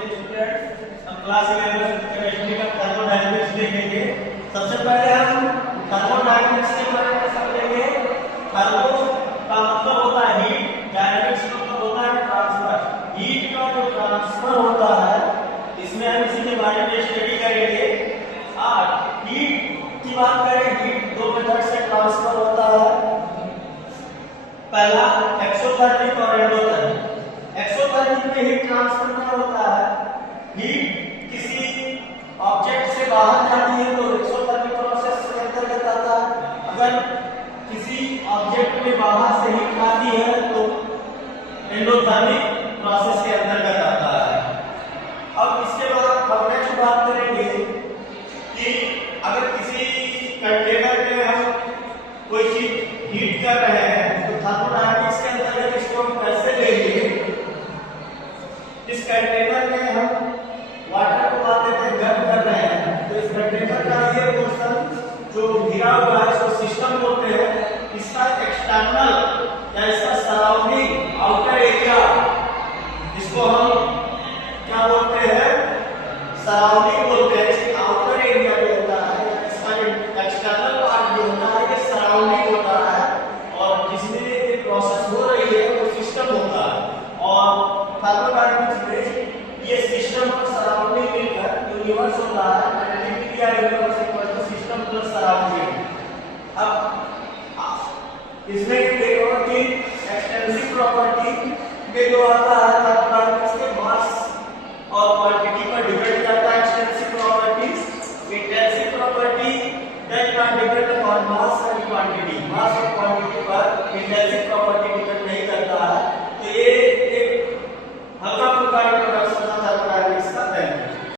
हम class 11 chemistry का thermodynamics देखेंगे। सबसे पहले हम थर्मोडायनामिक्स के बारे में समझेंगे। थर्मो का मतलब होता है हीट, डायनामिक्स का मतलब होता है ट्रांसफर। हीट का जो ट्रांसफर होता है इसमें हम इसी के बारे में स्टडी करेंगे। हीट की बात करें, हीट दो मेथड से ट्रांसफर होता है। पहला एक्सोथर्मिक और एंडोथर्मिक। एक्सोथर्मिक में हीट ट्रांसफर क्या होता है, हीट किसी ऑब्जेक्ट से बाहर जाती है तो एक्सोथर्मिक प्रोसेस के अंतर्गत आता है। अगर किसी ऑब्जेक्ट में बाहर से हीट आती है तो एंडोथर्मिक प्रोसेस के अंतर्गत आता है। अब इसके बाद हम नेक्स्ट बात करेंगे कि अगर किसी कंटेनर में हम कोई चीज हीट कर रहे हैं तो थर्मोडायनामिक्स के अंतर्गत इसको हम कैसे लेंगे। इस कंटेनर में हम वाटर को मान लेते हैं गर्म कर रहे हैं, तो इस कंटेनर का ये पोर्शन जो घिरा हुआ है इसको सिस्टम बोलते हैं। इसका एक्सटर्नल या इसका सराउंडिंग आउटर एरिया इसको हम क्या बोलते हैं, सराउंडिंग